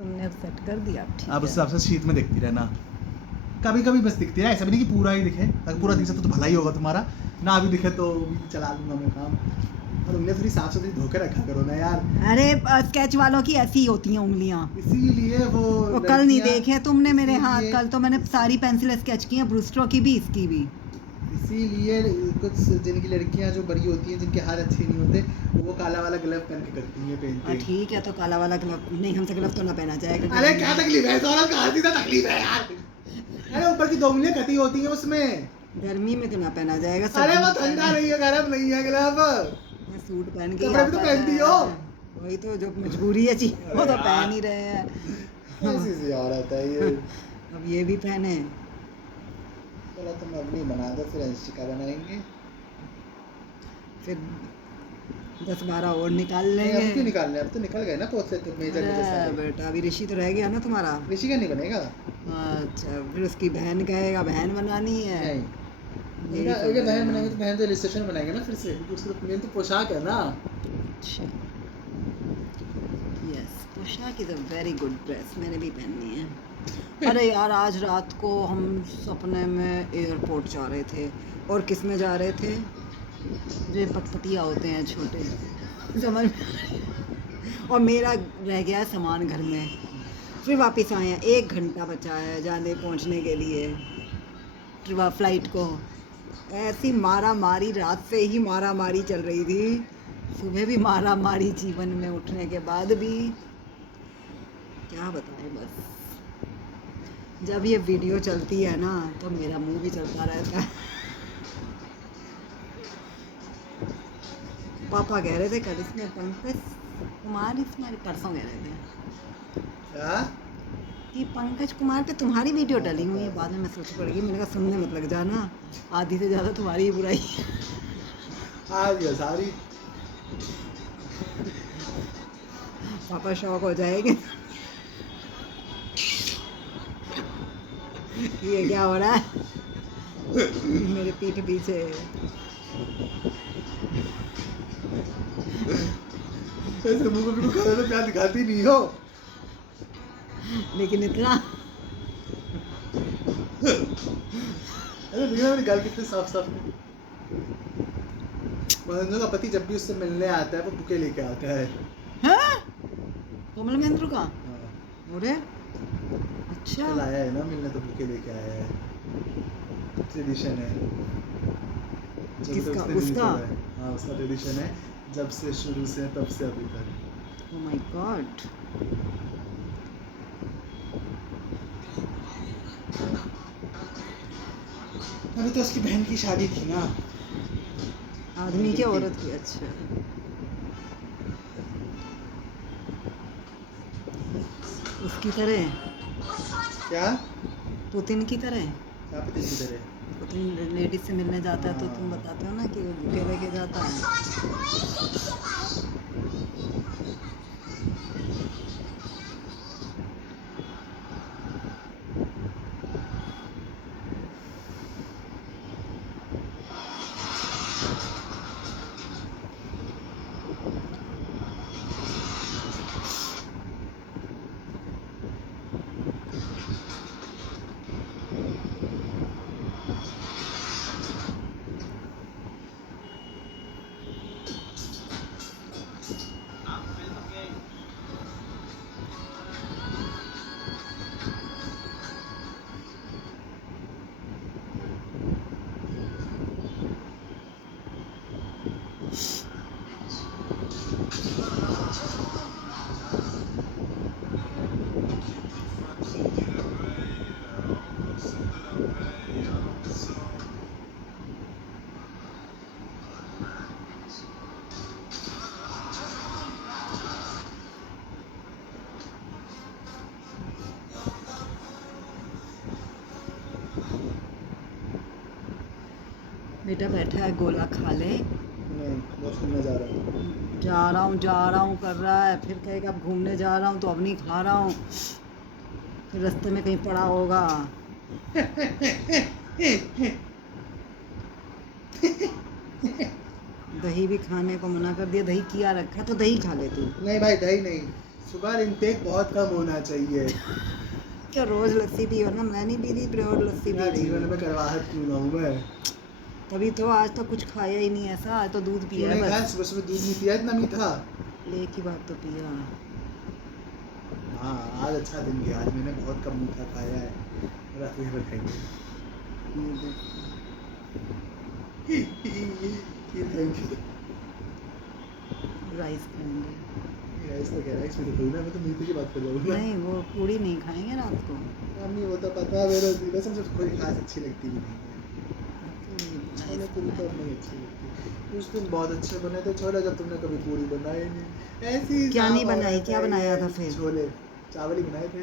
तुमने अब सेट कर दिया, ठीक आप उस है। हिसाब से शीट में देखती रहना, कभी कभी बस दिखती है, ऐसा भी नहीं कि पूरा ही दिखे। अगर पूरा दिख सकता तो भला ही होगा तुम्हारा, ना भी दिखे तो भी चला लूंगा मैं काम। और उंगलियां थोड़ी साफ सुथरी धोके रखा करो ना यार। अरे स्केच वालों की ऐसी ही होती हैं उंगलियां। इसीलिए वो कल नहीं लड़कियां, देखे तुमने मेरे हाथ, इसीलिए- कल तो मैंने सारी पेंसिल स्केच की हैं, ब्रूस्टरो की भी, इसकी भी। इसीलिए कुछ जिनकी लड़कियां जो बड़ी होती हैं, जिनके हाथ अच्छे नहीं होते, वो काला वाला ग्लव पहन के करती हैं पेंटिंग। ठीक है, तो काला वाला ग्लव नहीं, हमसे ग्लव तो ना पहना जाएगा। अरे क्या तकलीफ है, औरत का हर चीज़ में तकलीफ है यार। अरे ऊपर की दो उंगलियां कटी होती हैं उसमें। गर्मी में तो ना पहना जाएगा। अरे सर्दी वो में ठंडा पहना- नहीं है, गर्म नहीं है ग्लव। मैं सूट पहन के ही कपड़े भी तो आपस पहनती है। हो। वही तो, जो मजबूरी है जी, वो तो पहन ही रहे हैं। ऐसी सी औरत है ये। अब ये भी पहने। चलो तुम अपनी बना दो, फिर ऐसी का बनाएंगे। फिर 10-12 और निकाल नहीं, लेंगे। अब क्यों निकालने, अब तो निकल गए ना पोत से, तो मेजर में अरे बेटा, अभी ऋषि तो रह गया ना तुम्हारा। ऋषि का नहीं बनेगा। अच्छा, फिर उसकी बहन कहेगा बहन बनवानी है। नहीं, यही तो अगर बहन है। बनाएंगे तो बहन तो रजिस्ट्रेशन बनाएंगे ना फिर से, क्योंकि उसकी तो मेन तो पोशाक है ना। अच्छा, यस, पोशाक is a very good dress, मैंने भी पहननी है। अरे यार, आज रात को हम सपने में एयरपोर्ट जा रहे थे। और किस में जा रहे थे? जो पटपटिया होते हैं छोटे, समझ में आ रही है? और मेरा रह गया है सामान घर में। फिर वापस आए हैं, 1 घंटा बचा है जाने पहुंचने के लिए फ्लाइट को। ऐसी मारा मारी, रात से ही मारा मारी चल रही थी, सुबह भी मारा मारी, जीवन में उठने के बाद भी। क्या बताएं, बस जब ये वीडियो चलती है ना, तो मेरा मुंह भी चलता रहता है। पापा कह रहे थे कल इसमें पंकज कुमार, इसमें परसों कह रहे थे क्या? कि पंकज कुमार पे तुम्हारी वीडियो डली हुई है। बाद में मैं सोच पड़ गई, मैंने कहा सुनने मत लग जाना, आधी से ज़्यादा तुम्हारी ही बुराई है। आ गया सारी। पापा शौक हो जाएंगे। ये क्या हो रहा है मेरे पीठ पीछे। ऐसे मुंह को भी खा तो प्यार दिखाती नहीं हो। लेकिन इतना अरे भैया, मेरी गाल कितने साफ साफ है। महेंद्र का पति जब भी उससे मिलने आता है, वो बुके लेके आता है। हाँ? कोमल महेंद्र का? हाँ। अरे अच्छा, कल आया है ना मिलने, तो बुके लेके आया है। ट्रेडिशन है। जब से किसका? उसने release उसका? हुआ है। हाँ, उसका ट्रेडिशन है, जब से शुरू से तब से अभी तक। Oh my God. अभी तो उसकी बहन की शादी थी ना। आदमी की, औरत की? अच्छा, उसकी तरह, क्या? पुतिन की तरह। क्या पता किधर है? पुतिन लेडीज से मिलने जाता है तो तुम बताते हो ना कि वो बुके लेके जाता है। बेटा बैठा है, गोला खा ले। नहीं, वॉशरूम में जा रहा हूँ। जा रहा हूँ कर रहा है, फिर कहेगा अब घूमने जा रहा हूँ, तो अब नहीं खा रहा हूँ, फिर रास्ते में कहीं पड़ा होगा। दही भी खाने को मना कर दिया, दही किया रखा तो दही खा ले तू। नहीं भाई, दही नहीं, शुगर इंटेक बहुत कम होना चाहिए। क्या रोज लस्सी पियो ना, मैं नहीं पी रही, प्योर लस्सी पी मेरा रही जीवन हूँ। में करवाहट क्यों ना हूँ मैं। तभी तो आज तो कुछ खाया ही नहीं ऐसा, आज तो दूध पिया तूने है कहा बस। सुबह सुबह दूध नहीं पिया इतना मीठा। एक ही बात तो पिया। हाँ आज अच्छा दिन गया, आज मैंने बहुत कम मीठा खाया है, रात में खाएंगे। ये देख, थैंक यू। राइस खाएंगे। राइस तो क्या, राइस में तो थोड़ी ना, मैं तो मीठे की बात कर रहा हूँ ना। नहीं, वो पूड़ी नहीं खाएंगे रात को। मम्मी वो तो पता है मेरे, वैसे मुझे कोई खास अच्छी लगती भी नहीं है। छोले पूरी तो नहीं अच्छी लगती। उस दिन बहुत अच्छे बने थे छोले, जब तुमने कभी पूरी बनाई नहीं। ऐसी क्या नहीं साफ बनाई, औरत क्या है बनाया ये। था फिर? छोले चावल ही बनाए थे,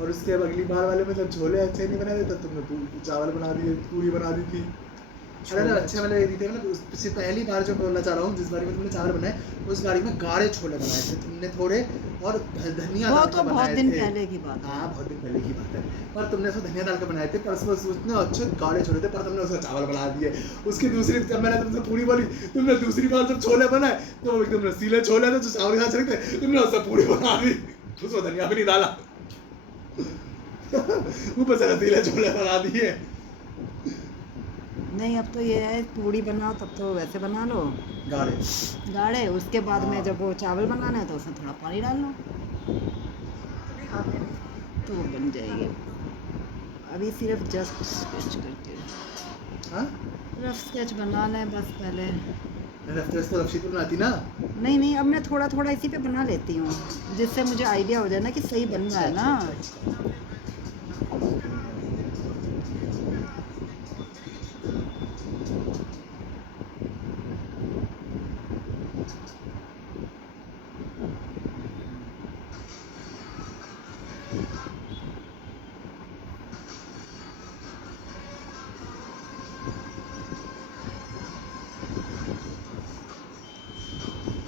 और उसके अगली बार वाले में जब छोले अच्छे नहीं बनाए थे तब तुमने चावल बना दिए, पूरी बना दी थी। अरे ना अच्छे वाले ये थे, मतलब उससे पहली बार जो बोलना चाह रहा हूँ, जिस बारी में तुमने चावल बनाए उस बारी में गाढ़े छोले बनाए थे तुमने थोड़े, और धनिया वो डाल तो के बहुत बनाए दिन थे। पहले की बात है। हाँ बहुत दिन पहले की बात है, पर तुमने उसमें धनिया डाल के बनाए थे, पर उसमें उतने अच्छे गाढ़े छोले थे, पर तुमने उसमें चावल बना दिए। उसकी दूसरी, जब मैंने तुमसे पूरी बोली, तुमने दूसरी बार जब छोले बनाए तो एकदम रसीले छोले थे जो चावल खा सकते, तुमने उससे पूरी बना दी, उसमें धनिया भी नहीं डाला। ऊपर से रसीले छोले बना दिए। नहीं, अब तो ये है पूड़ी बनाओ तब तो वैसे बना लो गाढ़े गाढ़े, उसके बाद में हाँ। जब वो चावल बनाना है तो उसमें थोड़ा पानी डाल लो तो वो बन जाएगी। अभी सिर्फ जस्ट स्केच करके, हाँ रफ स्केच बना लें बस पहले। रेफरेंस तो रक्षित बनाती ना। नहीं नहीं, अब मैं थोड़ा थोड़ा इसी पे बना लेती हूँ, जिससे मुझे आइडिया हो जाए ना कि सही बन रहा है ना।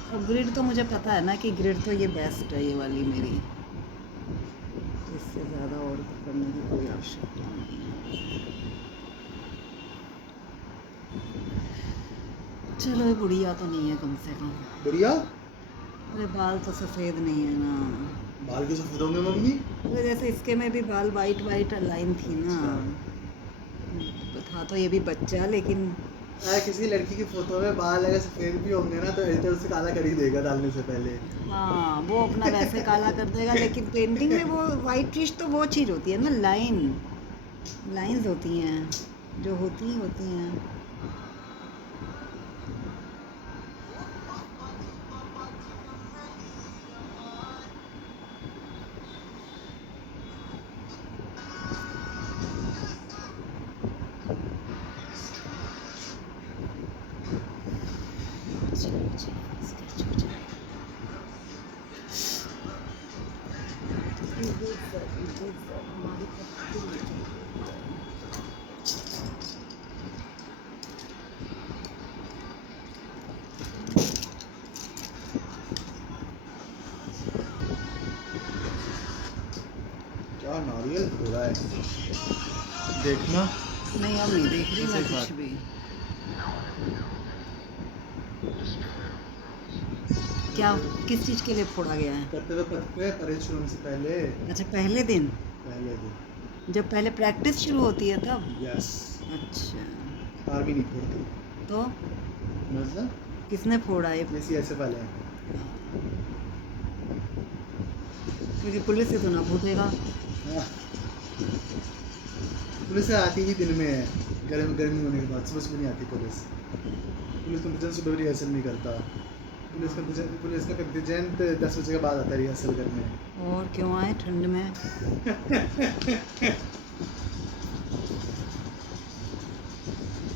और ग्रिड तो मुझे पता है ना कि ग्रिड तो ये बेस्ट है, ये वाली मेरी, इससे ज़्यादा और करने की कोई आवश्यकता नहीं है। चलो ये बुढ़िया तो नहीं है कम से कम। बढ़िया। अरे बाल तो सफ़ेद नहीं है ना। बाल के सफेद होंगे मम्मी। अरे जैसे इसके में भी बाल वाइट वाइट लाइन थी ना। था तो ये भी बच्चा, लेकिन अगर किसी लड़की की फोटो में बाल अगर सफेद भी होंगे ना तो एडिटर उसे काला कर ही देगा डालने से पहले। हाँ वो अपना वैसे काला कर देगा, लेकिन पेंटिंग में वो वाइट चीज तो वो चीज़ होती है ना, लाइंस होती हैं जो होती हैं। चलो जी, sketch हो जाए। हमारी पत्ती लगी। क्या नारियल हो रहा है देखना। नहीं अब नहीं देख रही मैं इसे कुछ काट। भी। क्या, किस चीज़ के लिए फोड़ा गया है? करते हुए पत्ते परेड शुरू होने से पहले। अच्छा पहले दिन, पहले दिन। जब पहले प्रैक्टिस शुरू होती है तब। यस। अच्छा आर्मी नहीं फोड़ती। तो मतलब किसने फोड़ा ये? जैसे ऐसे वाले हैं। क्योंकि पुलिस से तो ना फूटेगा। हाँ। पुलिस आती ही दिन में है, गर्मी होने के बाद, सुबह सुबह नहीं आती पुलिस। पुलिस कंटिजेंट सुबह रिहर्सल नहीं करता। पुलिस का कंटिजेंट 10 बजे के बाद आता है रिहर्सल करने। और क्यों आए ठंड में?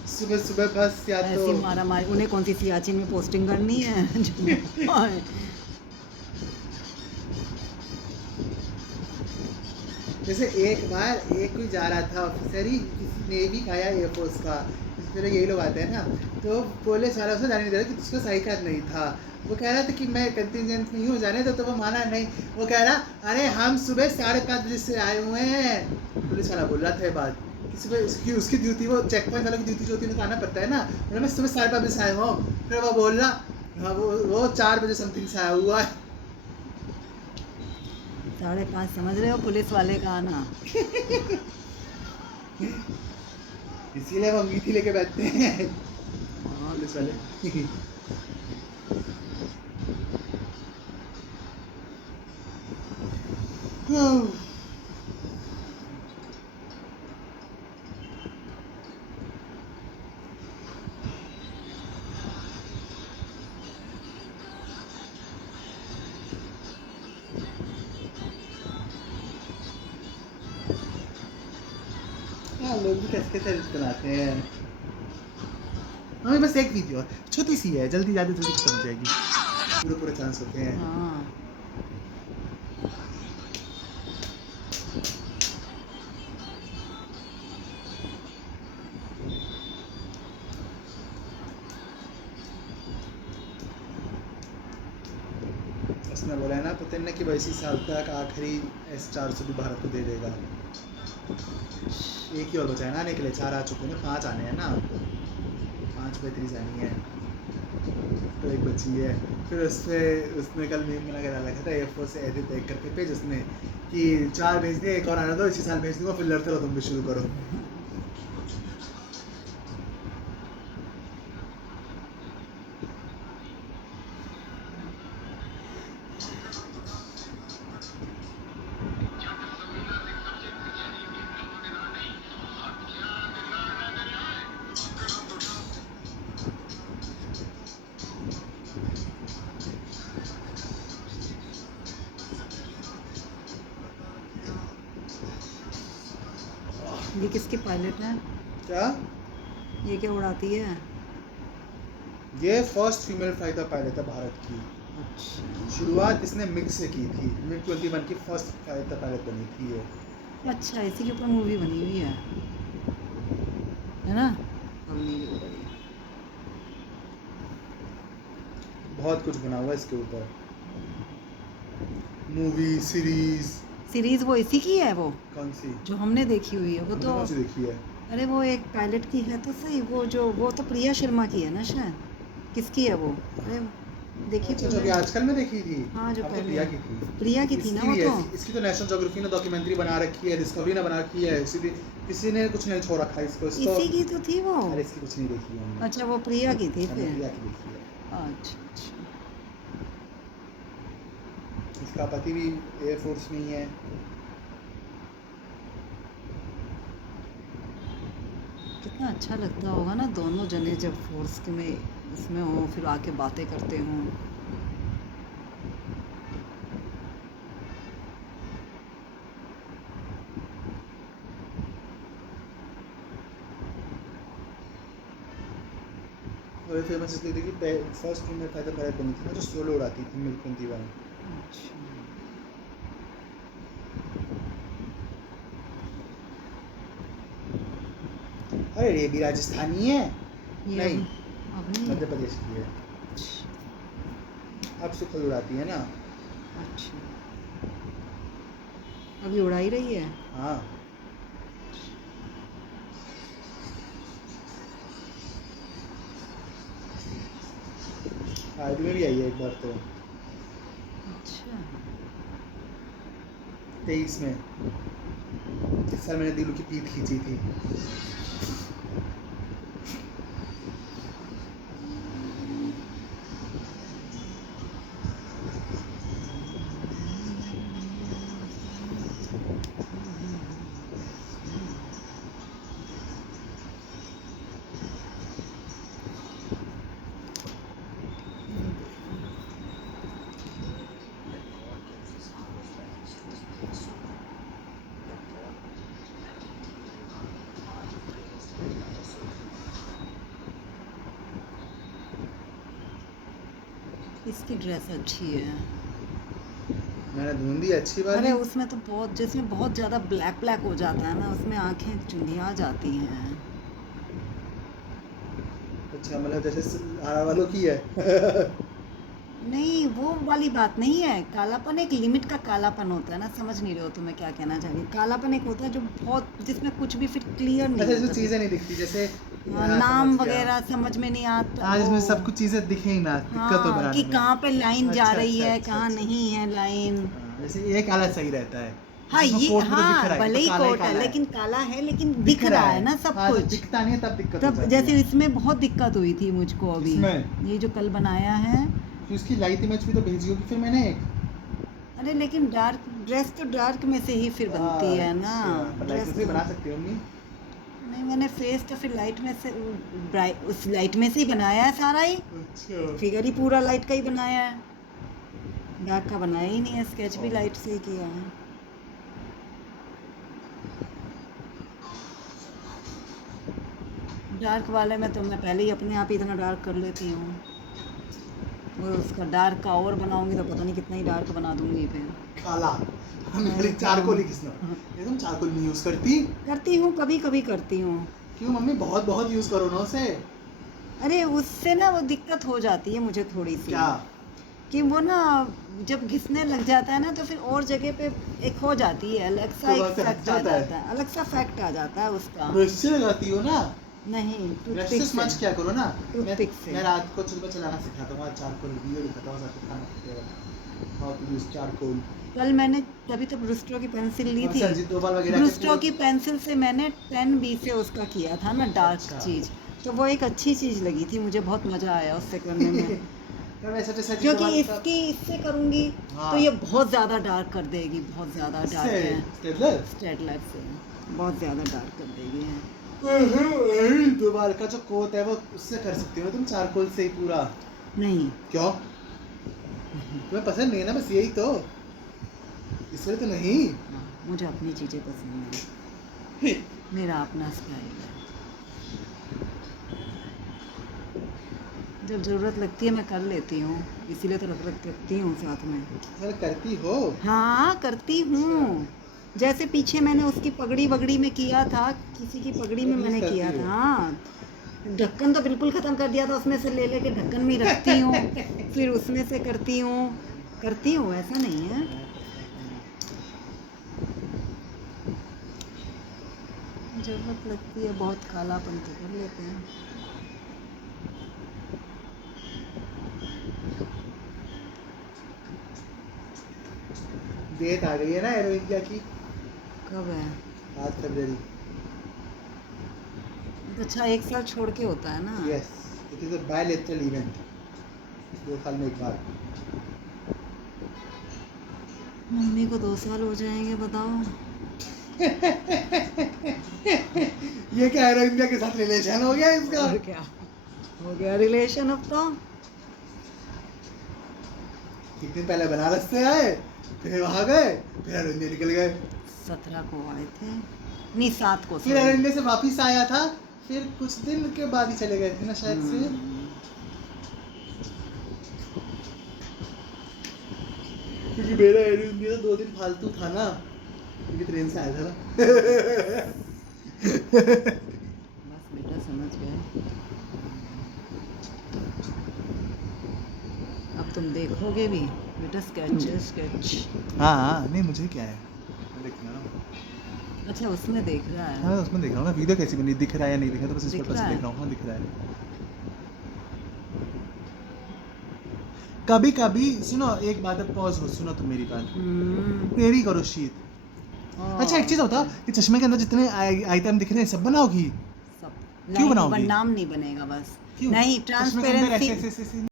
सुबह सुबह बस या तो ऐसी मारा मारी, उन्हें कौन सी सियाचिन में पोस्टिंग करनी है जो आए। जैसे एक बार एक कोई जा रहा था ऑफिसर ही, किसी नेवी का या एयरफोर्स का, इस तरह यही लोग आते हैं ना, तो पुलिस वाला उसको जाने नहीं दे रहा कि उसका सही कार्ड नहीं था। वो कह रहा था कि मैं कंटिजेंट में हूँ जाने तो वो माना नहीं। वो कह रहा अरे हम सुबह 5:30 बजे से आए हुए हैं। पुलिस वाला बोल रहा था ये बात कि सुबह उसकी ड्यूटी, वो चेक पॉइंट वालों की ड्यूटी जो होती है उनको आना पड़ता है ना, मतलब मैं सुबह 5:30 बजे से आया हूँ। फिर वो बोल रहा हाँ वो 4 बजे समथिंग से आया हुआ है। 5:30 समझ रहे हो, पुलिस वाले का आना। इसीलिए हम अंगीठी लेके बैठते हैं और पुलिस वाले। हाँ, लोग भी कैसे कैसे रील्स बनाते हैं। हमें बस एक वीडियो छोटी सी है, जल्दी ज़्यादा जल्दी खत्म हो जाएगी, पूरे पूरे चांस होते हैं। हाँ, उसने बोला है ना पुतिन ने कि वो इसी साल तक आखिरी S-400 भी भारत को दे देगा। एक ही और बचा है ना आने के लिए, 4 आ चुके हैं, 5 आने हैं ना, 5 बेहतरी जानी है, तो एक बची है। फिर उसने कल मीम बना के डाला था एयरफोर्स से एडिट देख करके पेज उसने कि 4 भेज दिए, एक और आने दो, इसी साल भेज दूंगा, फिर लड़ते रहो, तुम भी शुरू करो। ये किसकी पायलट है? क्या? ये क्या उड़ाती है? ये फर्स्ट फीमेल फाइटर पायलट है भारत की। अच्छा शुरुआत इसने मिग से की थी, MiG-21 की फर्स्ट फाइटर पायलट बनी थी ये। अच्छा, इसी के ऊपर मूवी बनी हुई है ना? हमने भी पढ़ी। बहुत कुछ बना हुआ है इसके ऊपर, मूवी, सीरीज वो इसी की है, वो कौन सी? जो हमने देखी हुई है वो हमने तो। कौन सी देखी है? अरे वो एक पायलट की है तो सही, वो तो प्रिया शर्मा की है ना शायद। किसकी है वो? अरे देखी अच्छा, तो जो अभी है। आजकल में देखी थी। हाँ, जो अब तो पहले प्रिया की थी। प्रिया की थी ना इसकी वो भी है, तो। इसकी तो नेशनल ज्योग्राफी ने डॉक्यूमेंट्री बना रखी है, डिस्कवरी ने बना रखी है, किसी ने कुछ नहीं छोड़ रखा है इसको। इसी की तो थी वो। अरे इसकी कुछ नहीं देखी है हमने। अच्छा, वो प्रिया की थी हमने फिर। प्रिया की देखी है। अच्छा अच्छा। इसका पति भी एयरफोर्स में ही है। कितना अच्छा लगता होगा ना दोनों जने जब फोर्स के में इसमें हो, फिर आके बातें करते हों। और ये फेमस इसलिए थी कि फर्स्ट फीमेल फाइटर पायलट बनी थी ना, जो सोलो उड़ाती थी MiG-21। अच्छा, अरे ये भी राजस्थानी है? ये नहीं, अब नहीं। मध्य प्रदेश की है। अब सुखोई उड़ाती है ना। अच्छा, अभी उड़ाई रही है। हाँ, आर्मी में भी आई है एक बार तो, अच्छा, 23 में। इस साल मैंने दिलू की पीठ खींची थी। इसकी ड्रेस अच्छी है। मैंने ढूंढी अच्छी वाली। अरे उसमें तो बहुत, जिसमें बहुत ज़्यादा ब्लैक ब्लैक हो जाता है ना, उसमें आंखें चुंधिया जाती हैं। अच्छा, मतलब जैसे आरा वालों की है। नहीं, वो वाली बात नहीं है। कालापन एक लिमिट का कालापन होता है ना, समझ नहीं रहे हो तो मैं क्या कहना चाह रही हूँ। कालापन एक होता है जो बहुत, जिसमें कुछ भी फिर क्लियर नहीं अच्छा, इसमें होता। चीजें नहीं दिखती जैसे। हाँ, हाँ, नाम समझ गया। वगैरह समझ में नहीं आता। आज इसमें वो- सब कुछ चीजें दिखे ही ना, दिक्कत हो हाँ, बनाने कि में। कहाँ पे लाइन जा अच्छा, रही अच्छा, है, अच्छा, कहाँ अच्छा। नहीं है लाइन। हाँ, जैसे ये काला सही रहता है। हाँ इसमें ये कोट में तो दिख हाँ रहा है, भले ही तो काला कोट है काला लेकिन काला है लेकिन दिख रहा है ना सब हाँ, जब कुछ। दिखता नहीं है तब दिक्कत हो तब जाती जैसे है। इसमें बहुत दिक्कत हुई थी मुझको अभी, इसमें? ये जो कल बनाया है। तो इसकी लाइट इमेज भी तो भेजी होगी फिर मैंने एक। अरे लेकिन डार्क ड्रेस तो डार्क में से ही फिर बनती है ना। अच्छा, लाइट ड्रेस से बना सकती हो अम्मी। नहीं मैंने फेस तो फिर लाइट में से उस लाइट में से ही बनाया है सारा ही। अच्छा। फिगर ही पूरा लाइट का ही बनाया है, डार्क का बनाया ही नहीं है। स्केच भी लाइट से ही किया है। डार्क वाले में तो मैं पहले ही अपने आप ही इतना डार्क कर लेती हूँ। वो उसका डार्क का और बनाऊंगी तो पता नहीं कितना ही डार्क बना दूंगी फिर। काला। मेरी चारकोल ही किसने? ये तुम चारकोल नहीं यूज करती? करती हूँ, कभी कभी करती हूँ। क्यों मम्मी, बहुत बहुत यूज करो ना उसे। अरे उससे ना वो दिक्कत हो जाती है मुझे थोड़ी सी। क्या? कि वो ना जब घिसने लग जाता है ना तो फिर और जगह पे एक हो जाती है, अलग सा तो एक वैसे फैक्ट आ हट जाता है। जाता है, अलग सा फैक्ट आ जाता है उसका। ब्रश से लगाती हो ना? नहीं ब्रश से टूथपिक स्मच से। क्या करो ना। टूथपिक से। मैं रात को सुबह चलाना सिखाता हूँ, आज चारकोल वीडियो दिखाता हूँ सबको खाना खाते हाउ टू यूज चारकोल। कल मैंने तभी तो ब्रूस्टो की पेंसिल ली और थी। संजीत दोबाल वगैरह के ब्रूस्टो पूरे- की पेंसिल से मैंने 10B से उसका किया था ना डार्क अच्छा। चीज़, तो वो एक अच्छी चीज़ लगी थी मुझे, बहुत मज़ा आया उससे करने में। तो वैसे तो संजीत क्योंकि दोबाल का- इसकी इससे करूँगी हाँ। तो ये बहुत ज़्यादा डार्क कर देगी, बहुत ज़्यादा डार्क इससे है। स्टेडलर? स्टेडलर से बहुत ज़्यादा डार्क कर देगी है। दोबाल का जो कोट है वो उससे कर सकती हो तुम, चारकोल से ही पूरा। नहीं क्यों? तुम्हें पसंद नहीं है ना, बस यही तो, इसलिए तो नहीं। हाँ, मुझे अपनी चीज़ें पसंद हैं, मेरा अपना स्टाइल है। जब ज़रूरत लगती है मैं कर लेती हूँ, इसीलिए तो रखती हूँ साथ में। अरे करती हो? हाँ करती हूँ। जैसे पीछे मैंने उसकी पगड़ी वगड़ी में किया था, किसी की पगड़ी में यूज़ मैंने करती किया हो? था। हाँ ढक्कन तो बिल्कुल ख़त्म कर दिया था, उसमें से ले लेके ढक्कन में ही रखती हूँ, फिर उसमें से करती हूँ, ऐसा नहीं है। ज़रूरत लगती है, बहुत कालापन तो कर लेते हैं। डेट आ गई है ना एरो इंडिया की, कब है? 8 फरवरी। अच्छा 1 साल छोड़ के होता है ना? Yes, it is a bilateral event, 2 साल में एक बार। मम्मी को 2 साल हो जाएंगे बताओ। ये क्या एरो इंडिया के साथ रिलेशन हो गया इसका? और क्या हो गया रिलेशन अब तो। एक दिन पहले बनारस से आए, फिर वहाँ गए, फिर एरो इंडिया निकल गए। 17 को आए थे, नहीं 7 को। फिर एरो इंडिया से वापिस आया था, फिर कुछ दिन के बाद ही चले गए थे ना शायद से। क्योंकि मेरा एरो इंडिया 2 दिन फालतू था ना, क्योंकि ट्रेन से आया था ना। बस बेटा समझ गए। अब तुम देखोगे भी बेटा, स्केच। हाँ नहीं मुझे क्या है, मैं देख रहा हूँ। अच्छा उसमें देख रहा है। हाँ उसमें देख रहा हूँ ना, वीडियो कैसी बनी, दिख रहा है या नहीं दिख रहा, तो बस इस दिख पर्पस से रहा है। देख रहा हूँ। हाँ दिख रहा है। कभी कभी सुनो, एक बात है, पॉज हो, सुनो तुम मेरी बात, तेरी करो शीत। अच्छा एक चीज होता, ये चश्मे के अंदर जितने आइटम दिख रहे हैं सब बनाओगी? सब क्यों बनाओगी? नाम नहीं बनेगा बस। क्यों? नहीं चश्मे के अंदर ट्रांसपेरेंसी ऐसे